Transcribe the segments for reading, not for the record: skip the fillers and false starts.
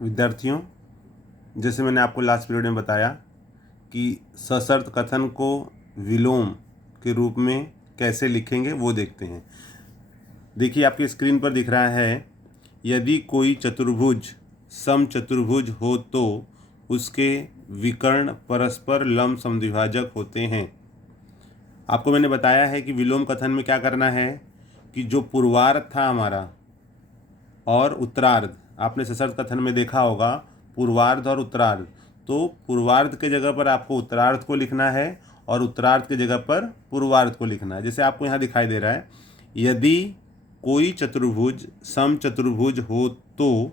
विद्यार्थियों, जैसे मैंने आपको लास्ट पीरियड में बताया कि सशर्त कथन को विलोम के रूप में कैसे लिखेंगे वो देखते हैं। देखिए आपकी स्क्रीन पर दिख रहा है, यदि कोई चतुर्भुज समचतुर्भुज हो तो उसके विकर्ण परस्पर लंब समद्विभाजक होते हैं। आपको मैंने बताया है कि विलोम कथन में क्या करना है कि जो पूर्वार्ध था हमारा और उत्तरार्ध, आपने सशर्त कथन में देखा होगा पूर्वार्ध और उत्तरार्ध, तो पूर्वार्ध के जगह पर आपको उत्तरार्ध को लिखना है और उत्तरार्ध की जगह पर पूर्वार्ध को लिखना है। जैसे आपको यहाँ दिखाई दे रहा है, यदि कोई चतुर्भुज समचतुर्भुज हो तो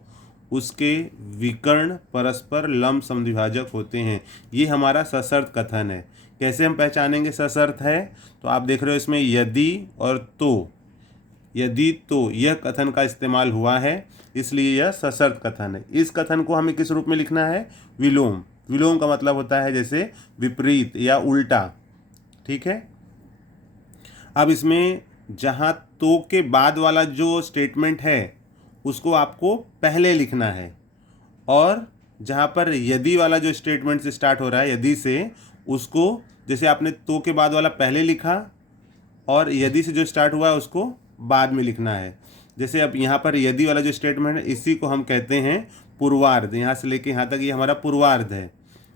उसके विकर्ण परस्पर लंब समद्विभाजक होते हैं। ये हमारा सशर्त कथन है। कैसे हम पहचानेंगे सशर्त है? तो आप देख रहे हो इसमें यदि और तो, यदि तो यह कथन का इस्तेमाल हुआ है, इसलिए यह सशर्त कथन है। इस कथन को हमें किस रूप में लिखना है? विलोम। विलोम का मतलब होता है जैसे विपरीत या उल्टा। ठीक है। अब इसमें जहाँ तो के बाद वाला जो स्टेटमेंट है उसको आपको पहले लिखना है, और जहाँ पर यदि वाला जो स्टेटमेंट से स्टार्ट हो रहा है यदि से, उसको जैसे आपने तो के बाद वाला पहले लिखा और यदि से जो स्टार्ट हुआ है उसको बाद में लिखना है। जैसे अब यहाँ पर यदि वाला जो स्टेटमेंट है इसी को हम कहते हैं पूर्वार्ध। यहाँ से लेके यहाँ तक ये हमारा पूर्वार्ध है,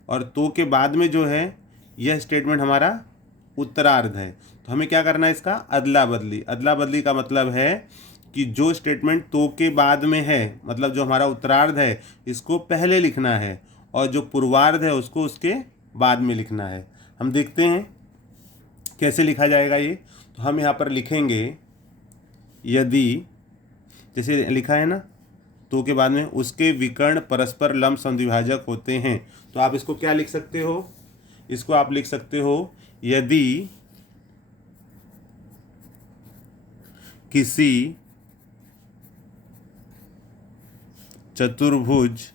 और तो के बाद में जो है यह स्टेटमेंट हमारा उत्तरार्ध है। तो हमें क्या करना है? इसका अदला बदली। अदला बदली का मतलब है कि जो स्टेटमेंट तो के बाद में है, मतलब जो हमारा उत्तरार्ध है, इसको पहले लिखना है, और जो पूर्वार्ध है उसको उसके बाद में लिखना है। हम देखते हैं कैसे लिखा जाएगा ये। तो हम यहाँ पर लिखेंगे यदि, जैसे लिखा है ना, तो के बाद में उसके विकर्ण परस्पर लंब समद्विभाजक होते हैं। तो आप इसको क्या लिख सकते हो? इसको आप लिख सकते हो यदि किसी चतुर्भुज,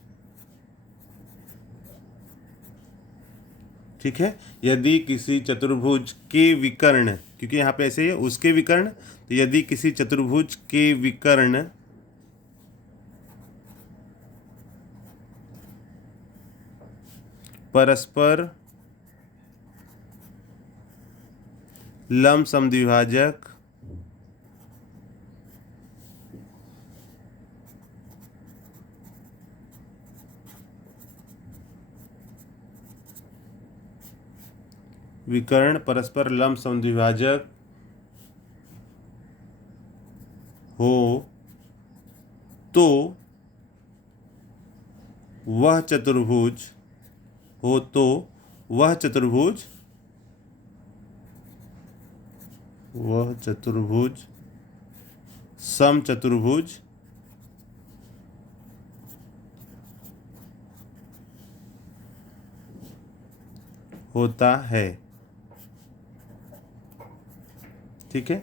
ठीक है, यदि किसी चतुर्भुज के विकर्ण, क्योंकि यहाँ पे ऐसे है उसके विकर्ण, तो यदि किसी चतुर्भुज के विकर्ण परस्पर लंब समद्विभाजक विकर्ण परस्पर लंब समद्विभाजक हो तो वह चतुर्भुज हो तो वह चतुर्भुज समचतुर्भुज होता है। ठीक है।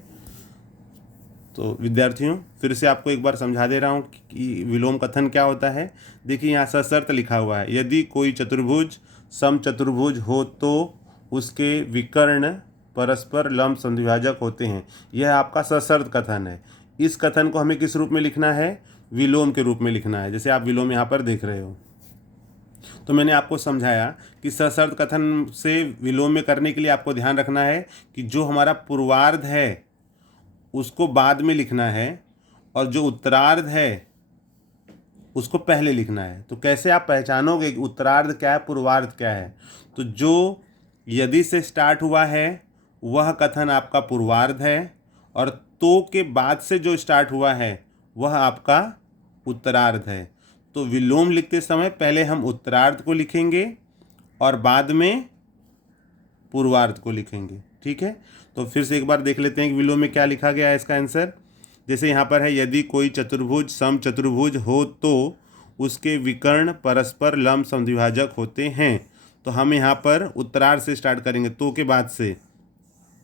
तो विद्यार्थियों, फिर से आपको एक बार समझा दे रहा हूँ कि विलोम कथन क्या होता है। देखिए यहाँ सशर्त लिखा हुआ है, यदि कोई चतुर्भुज समचतुर्भुज हो तो उसके विकर्ण परस्पर लंब समद्विभाजक होते हैं। यह आपका सशर्त कथन है। इस कथन को हमें किस रूप में लिखना है? विलोम के रूप में लिखना है, जैसे आप विलोम यहाँ पर देख रहे हो। तो मैंने आपको समझाया कि सशर्त कथन से विलोम में करने के लिए आपको ध्यान रखना है कि जो हमारा पूर्वार्ध है उसको बाद में लिखना है, और जो उत्तरार्ध है उसको पहले लिखना है। तो कैसे आप पहचानोगे कि उत्तरार्ध क्या है, पूर्वार्ध क्या है? तो जो यदि से स्टार्ट हुआ है वह कथन आपका पूर्वार्ध है, और तो के बाद से जो स्टार्ट हुआ है वह आपका उत्तरार्ध है। तो विलोम लिखते समय पहले हम उत्तरार्ध को लिखेंगे और बाद में पूर्वार्ध को लिखेंगे। ठीक है। तो फिर से एक बार देख लेते हैं कि विलोम में क्या लिखा गया है इसका आंसर। जैसे यहाँ पर है, यदि कोई चतुर्भुज समचतुर्भुज हो तो उसके विकर्ण परस्पर लंब समद्विभाजक होते हैं। तो हम यहाँ पर उत्तरार्ध से स्टार्ट करेंगे, तो के बाद से।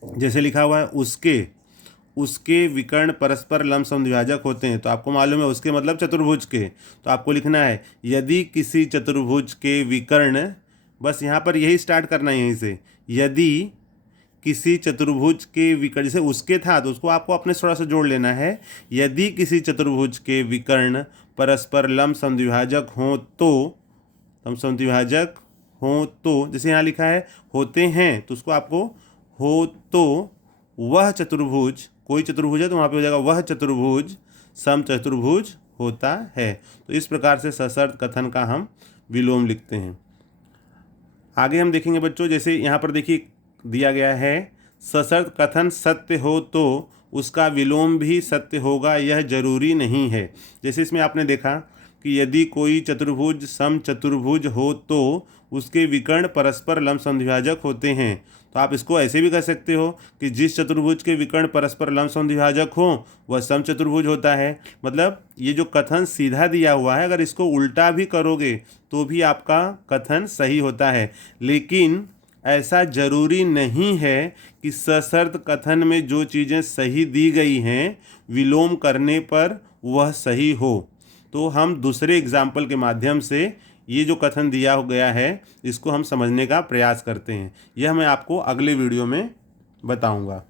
जैसे लिखा हुआ है उसके विकर्ण परस्पर लंब समद्विभाजक होते हैं, तो आपको मालूम है उसके मतलब चतुर्भुज के। तो आपको लिखना है यदि किसी चतुर्भुज के विकर्ण, बस यहाँ पर यही स्टार्ट करना है यहीं से, यदि किसी चतुर्भुज के विकर्ण, जैसे उसके था तो उसको आपको अपने थोड़ा सा जोड़ लेना है। यदि किसी चतुर्भुज के विकर्ण परस्पर लंब समद्विभाजक हों तो, लंब समद्विभाजक हों तो, जैसे यहाँ लिखा है होते हैं तो उसको आपको हो तो वह चतुर्भुज, कोई चतुर्भुज है तो वहाँ पे हो जाएगा वह चतुर्भुज समचतुर्भुज होता है। तो इस प्रकार से सशर्त कथन का हम विलोम लिखते हैं। आगे हम देखेंगे बच्चों, जैसे यहाँ पर देखिए दिया गया है सशर्त कथन सत्य हो तो उसका विलोम भी सत्य होगा, यह जरूरी नहीं है। जैसे इसमें आपने देखा कि यदि कोई चतुर्भुज समचतुर्भुज हो तो उसके विकर्ण परस्पर लंब समद्विभाजक होते हैं। तो आप इसको ऐसे भी कह सकते हो कि जिस चतुर्भुज के विकर्ण परस्पर लंब समद्विभाजक हो वह समचतुर्भुज होता है। मतलब ये जो कथन सीधा दिया हुआ है, अगर इसको उल्टा भी करोगे तो भी आपका कथन सही होता है। लेकिन ऐसा जरूरी नहीं है कि सशर्त कथन में जो चीज़ें सही दी गई हैं विलोम करने पर वह सही हो। तो हम दूसरे एग्जाम्पल के माध्यम से ये जो कथन दिया गया है इसको हम समझने का प्रयास करते हैं। यह मैं आपको अगले वीडियो में बताऊंगा।